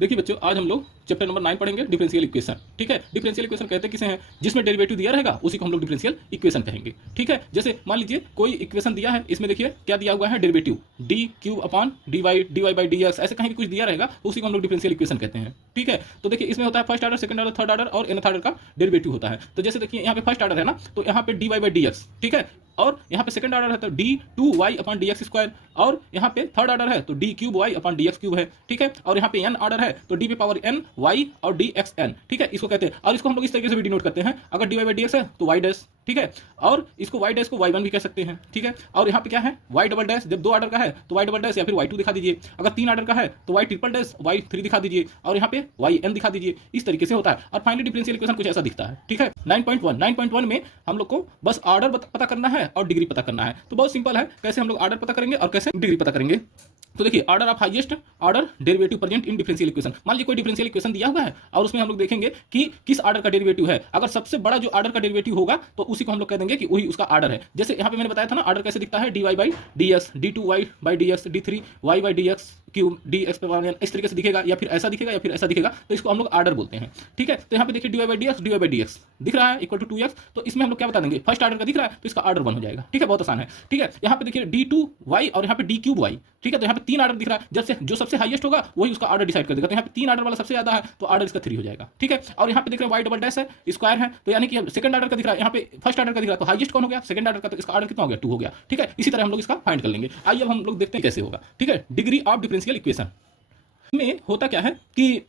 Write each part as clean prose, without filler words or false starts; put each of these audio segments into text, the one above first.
देखिए बच्चों, आज हम लोग चैप्टर नंबर 9 पढ़ेंगे, डिफरेंशियल इक्वेशन। ठीक है, डिफरेंशियल इक्वेशन कहते किसे हैं? जिसमें डेरिवेटिव दिया रहेगा उसी को हम लोग डिफरेंशियल इक्वेशन कहेंगे। ठीक है, जैसे मान लीजिए कोई इक्वेशन दिया है, इसमें देखिए क्या दिया हुआ है, derivative D cube upon D Y by D X, ऐसे कहीं भी कुछ दिया रहेगा तो उसी को हम लोग डिफरेंशियल इक्वेशन कहते हैं। ठीक है, तो देखिए इसमें होता है first order, second order, third order और nth ऑर्डर का डेरिवेटिव होता है। तो जैसे देखिए यहाँ पे फर्स्ट ऑर्डर है ना, तो यहाँ पे D Y by D X, ठीक है, और यहाँ पे सेकंड ऑर्डर है तो D two Y upon D X square, और यहाँ पे थर्ड ऑर्डर है तो D cube Y upon D X cube है। ठीक है, और यहाँ पे एन ऑर्डर है तो डी पे पावर एन वाई और डी एक्स एन। ठीक है, इसको कहते हैं, और इसको हम लोग इस तरीके से भी डिनोट करते हैं, अगर D Y by D X है तो वाई डैश, ठीक है, और इसको वाई डैश को वाई वन भी कह सकते हैं। ठीक है, और यहाँ पे क्या है, वाई डबल डैश, जब दो ऑर्डर का है तो वाई डबल डैश या फिर वाई टू दिखा दीजिए, अगर तीन ऑर्डर का है तो Y triple dash Y three दिखा दीजिए, और यहाँ पे वाई एन दिखा दीजिए। इस तरीके से होता है, और फाइनली डिफरेंशियल इक्वेशन कुछ ऐसा दिखता है। ठीक है, 9.1 में हम लोग को बस ऑर्डर पता करना है और डिग्री पता करना है। तो बहुत सिंपल है, कैसे हम लोग ऑर्डर पता करेंगे और कैसे डिग्री पता करेंगे। तो देखिए, order of highest order derivative present in differential equation. मान लीजिए कोई डिफरेंशियल इक्वेशन दिया हुआ है और उसमें हम लोग देखेंगे कि किस ऑर्डर का डेरिवेटिव है। अगर सबसे बड़ा जो ऑर्डर का डेरिवेटिव होगा तो उसी को हम लोग कह देंगे कि वही उसका ऑर्डर है। जैसे यहाँ पे मैंने बताया था ना, ऑर्डर कैसे दिखता है, D Y by D X, D two Y by D X, D three Y by D X cube, D X power N, इस तरीके से दिखेगा, या फिर ऐसा दिखेगा या फिर ऐसा दिखेगा, तो इसको हम लोग ऑर्डर बोलते हैं। ठीक है, तो यहाँ पे देखिए D Y by D X दिख रहा है इक्वल टू 2x, तो इसमें हम लोग क्या बता देंगे, फर्स्ट ऑर्डर का दिख रहा है तो इसका ऑर्डर 1 हो जाएगा। ठीक है, बहुत आसान है। ठीक है, यहाँ पे देखिए डी टू वाई और यहाँ पे डी क्यूब वाई। ठीक है, तो यहाँ पे तीन ऑर्डर दिख रहा है, जब से जो सबसे हाईएस्ट होगा वही उसका ऑर्डर डिसाइड कर देगा। तो यहाँ पे तीन ऑर्डर वाला सबसे ज्यादा है तो ऑर्डर इसका 3 हो जाएगा। ठीक है, और यहाँ पे देख रहे हैं वाई डबल डैश है, स्क्वायर है, तो यानी कि सेकंड ऑर्डर का दिख रहा है, यहाँ पे फर्स्ट ऑर्डर का दिख रहा है, तो हाईएस्ट कौन हो गया, सेकंड ऑर्डर का, तो इसका ऑर्डर कितना हो गया, 2 हो गया। ठीक है, इसी तरह हम लोग इसका फाइंड कर लेंगे। आइए अब हम लोग देखते हैं कैसे होगा। ठीक है, डिग्री ऑफ डिफरेंशियल इक्वेशन में होता क्या है कि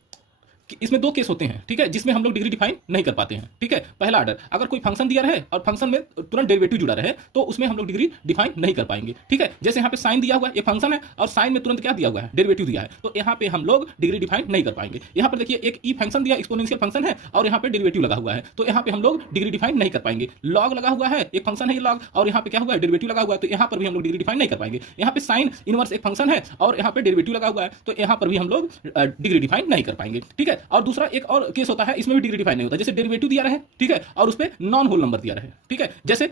इसमें दो केस होते हैं। ठीक है, जिसमें हम लोग डिग्री डिफाइन नहीं कर पाते हैं। ठीक है, पहला ऑर्डर, अगर कोई फंक्शन दिया रहे और फंक्शन में तुरंत डेरिवेटिव जुड़ा रहे तो उसमें हम लोग डिग्री डिफाइन नहीं कर पाएंगे। ठीक है, जैसे यहाँ पे साइन दिया हुआ है, ये फंक्शन है और साइन में तुरंत क्या दिया हुआ है, डेरिवेटिव दिया है, तो यहाँ पे हम लोग डिग्री डिफाइन नहीं कर पाएंगे। यहाँ पर देखिए एक ई फंक्शन दिया, एक्सपोनेंशियल फंक्शन है, और यहाँ पे डेरिवेटिव लगा हुआ है, तो यहाँ पे हम लोग डिग्री डिफाइन नहीं कर पाएंगे। लॉग लगा हुआ है, एक फंक्शन है लॉग, और यहाँ पे क्या हुआ है, डेरिवेटिव लगा हुआ है, तो यहाँ पर भी हम लोग डिग्री डिफाइन नहीं कर पाएंगे। यहाँ पे साइन इनवर्स एक फंक्शन है और यहाँ पे डेरिवेटिव लगा हुआ है, तो यहाँ पर भी हम लोग डिग्री डिफाइन नहीं कर पाएंगे। ठीक है, और दूसरा एक और केस होता है, इसमें भी डिग्री डिफाइन नहीं होता, जैसे डेरिवेटिव दिया रहे, ठीक है, और उस पे नॉन होल नंबर दिया रहे। ठीक है, जैसे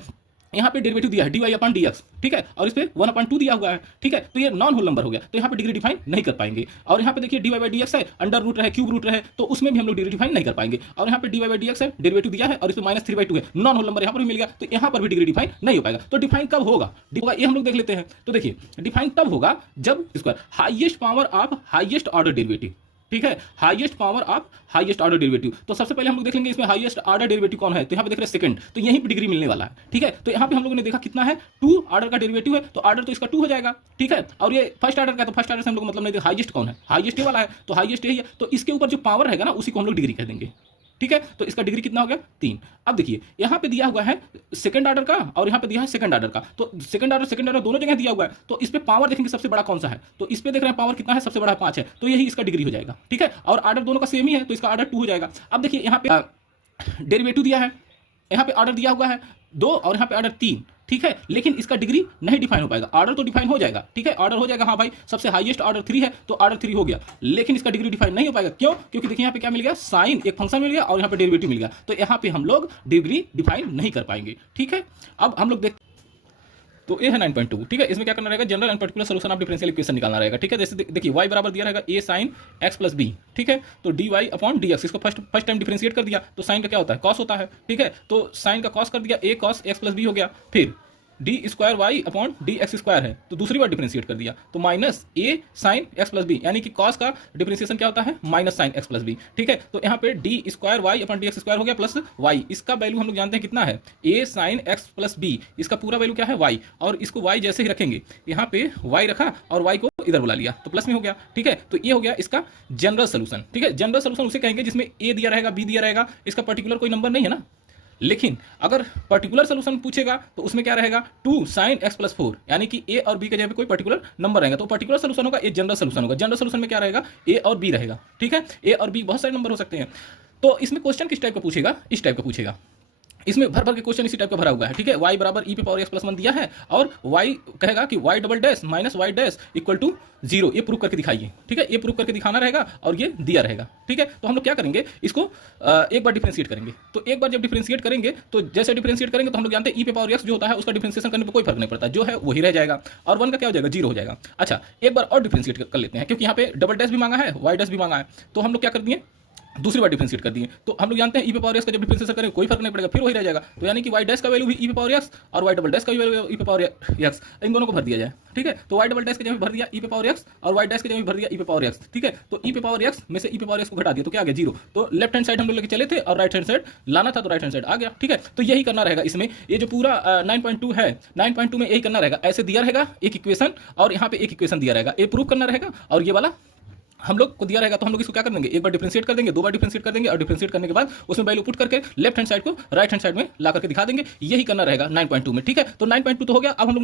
यहाँ पे डेरिवेटिव दिया है D Y upon D X, ठीक है, और इस पे 1/2 दिया हुआ है। ठीक है, तो ये नॉन होल नंबर हो गया, तो यहाँ पे डिग्री डिफाइन नहीं कर पाएंगे। और यहाँ पे देखिए D Y by D X है, अंडर रूट रहे, क्यूब रूट रहे, तो उसमें भी हम लोग डिग्री डिफाइन नहीं कर पाएंगे। और यहाँ पे D Y by D X है, डेरिवेटिव दिया है, और इस पे -3/2 है, नॉन होल नंबर यहाँ पर भी मिल गया, तो यहाँ पर भी डिग्री डिफाइन नहीं हो पाएगा। तो डिफाइन कब होगा, ये हम लोग देख लेते हैं। तो देखिए डिफाइन तब होगा जब इसका highest power of highest order derivative. ठीक है, highest power of highest order derivative. तो सबसे पहले हम लोग देख लेंगे इसमें हाईएस्ट ऑर्डर डेरिवेटिव कौन है, तो यहाँ पे देख रहे हैं सेकंड, तो यहीं पे डिग्री मिलने वाला है। ठीक है, तो यहाँ पे हम लोगों ने देखा कितना है, 2 ऑर्डर का डेरिवेटिव है, तो ऑर्डर तो इसका 2 हो जाएगा। ठीक है, और ये फर्स्ट ऑर्डर का, तो फर्स्ट ऑर्डर से हम लोग मतलब नहीं, हाईएस्ट कौन है, हाईएस्ट ये वाला है, तो हाईएस्ट यही है, तो इसके ऊपर जो पावर रहेगा ना उसी को हम लोग डिग्री कह देंगे। ठीक है, तो इसका डिग्री कितना हो गया, 3। अब देखिए यहाँ पे दिया हुआ है सेकंड ऑर्डर का और यहाँ पे दिया है सेकंड ऑर्डर का, तो सेकंड ऑर्डर दोनों जगह दिया हुआ है, तो इस पे पावर देखेंगे सबसे बड़ा कौन सा है, तो इस पे देख रहे हैं पावर कितना है, सबसे बड़ा 5 है, तो यही इसका डिग्री हो जाएगा। ठीक है, और ऑर्डर दोनों का सेम ही है, तो इसका ऑर्डर 2 हो जाएगा। अब देखिए यहाँ पे डेरिवेटिव दिया है, यहाँ पे ऑर्डर दिया हुआ है 2 और यहाँ पे ऑर्डर 3। ठीक है, लेकिन इसका डिग्री नहीं डिफाइन हो पाएगा, ऑर्डर तो डिफाइन हो जाएगा। ठीक है, ऑर्डर हो जाएगा, हाँ भाई सबसे हाईएस्ट ऑर्डर 3 है तो ऑर्डर 3 हो गया, लेकिन इसका डिग्री डिफाइन नहीं हो पाएगा। क्यों? क्योंकि देखिए यहाँ पे क्या मिल गया, साइन एक फंक्शन मिल गया और यहाँ पे डेरिवेटिव मिल गया, तो यहाँ पे हम लोग डिग्री डिफाइन नहीं कर पाएंगे। ठीक है, अब हम लोग देखते, तो ये है 9.2। ठीक है, इसमें क्या करना रहेगा, general and particular solution of differential equation निकालना रहेगा। ठीक है, जैसे देखिए y बराबर दिया रहेगा a sin x plus b। ठीक है, तो dy अपॉन dx, इसको फर्स्ट टाइम डिफरेंशिएट कर दिया तो साइन का क्या होता है, कॉस होता है। ठीक है, तो साइन का कॉस कर दिया, a cos x plus b हो गया, फिर D square Y upon D X square है, तो दूसरी बार डिफरेंशिएट कर दिया तो minus A sine X plus B, यानी कि कॉस का डिफरेंशिएशन क्या होता है, minus sine X plus B. ठीक है, तो यहाँ पे D square Y upon D X square हो गया प्लस वाई, इसका वैल्यू हम लोग जानते हैं कितना है, ए साइन एक्स प्लस बी, इसका पूरा वैल्यू क्या है वाई, और इसको वाई जैसे ही रखेंगे, यहाँ पे वाई रखा और वाई को इधर बुला लिया तो प्लस में हो गया। ठीक है, तो ये हो गया इसका जनरल सोल्यूशन। ठीक है, जनरल सोल्यूशन उसे कहेंगे जिसमें ए दिया रहेगा, बी दिया रहेगा, इसका पर्टिकुलर कोई नंबर नहीं है ना। लेकिन अगर पर्टिकुलर सोल्यूशन पूछेगा तो उसमें क्या रहेगा, 2 sin x प्लस 4, यानी कि ए और बी के जगह पे कोई पर्टिकुलर नंबर रहेगा, तो पर्टिकुलर सोल्यूशन होगा, ये जनरल सोल्यूशन होगा। जनरल सोल्यूशन में क्या रहेगा, ए और बी रहेगा। ठीक है, ए और बी बहुत सारे नंबर हो सकते हैं। तो इसमें क्वेश्चन किस टाइप का पूछेगा, इस टाइप का पूछेगा इसमें भर भर के क्वेश्चन इसी टाइप का भरा हुआ है, ठीक है। y बराबर e पे पावर x प्लस 1 दिया है और y कहेगा कि y double dash minus y dash equal to 0, ये प्रूव करके दिखाइए, ठीक है। ये प्रूव करके दिखाना रहेगा और ये दिया रहेगा, ठीक है। तो हम लोग क्या करेंगे, इसको एक बार डिफरेंशिएट करेंगे। तो एक बार जब डिफरेंशिएट करेंगे तो जैसे डिफरेंशिएट करेंगे तो हम लोग जानते हैं e पे पावर x जो होता है उसका डिफरेंशिएशन करने पर कोई फर्क नहीं पड़ता, जो है वही रह जाएगा और 1 का क्या हो जाएगा, 0 हो जाएगा। अच्छा, एक बार और डिफरेंशिएट कर लेते हैं, क्योंकि यहाँ पे डबल डैश भी मांगा है, y डैश भी मांगा है, तो हम लोग क्या कर दिए, दूसरी बार डिफरेंशिएट कर दिए। तो हम लोग जानते हैं e पे पावर x का जब डिफरेंशिएशन करेंगे कोई फर्क नहीं पड़ेगा, फिर वही रह जाएगा। तो यानी कि y डैश का वैल्यू भी e पे पावर x और y डबल डैश का वैल्यू e पे पावर x, इन दोनों को भर दिया जाए, ठीक है। तो y डबल डैश के जगह भर दिया e पे पावर x और y डैश के जगह भर दिया e पे पावर x, ठीक है। तो e पे पावर x में से e पे पावर x को घटा दिया तो क्या आ गया, 0। तो लेफ्ट हैंड साइड हम लोग लेके चले थे और राइट हैंड साइड लाना था तो राइट हैंड साइड आ गया, ठीक है। तो यही करना रहेगा इसमें, ये जो पूरा 9.2 है, 9.2 में यही करना रहेगा। ऐसे दिया रहेगा एक इक्वेशन और यहाँ पे एक इक्वेशन दिया रहेगा, ये प्रूव करना रहेगा और ये वाला हम लोग को दिया रहेगा। तो हम लोग इसको क्या कर देंगे, एक बार डिफरेंशिएट कर देंगे, दो बार डिफरेंशिएट कर देंगे और डिफरेंशिएट करने के बाद उसमें वैल्यू पुट करके लेफ्ट हैंड साइड को राइट हैंड साइड में ला करके दिखा देंगे। यही करना रहेगा 9.2 में, ठीक है। तो 9.2 तो हो गया। अब हम लोग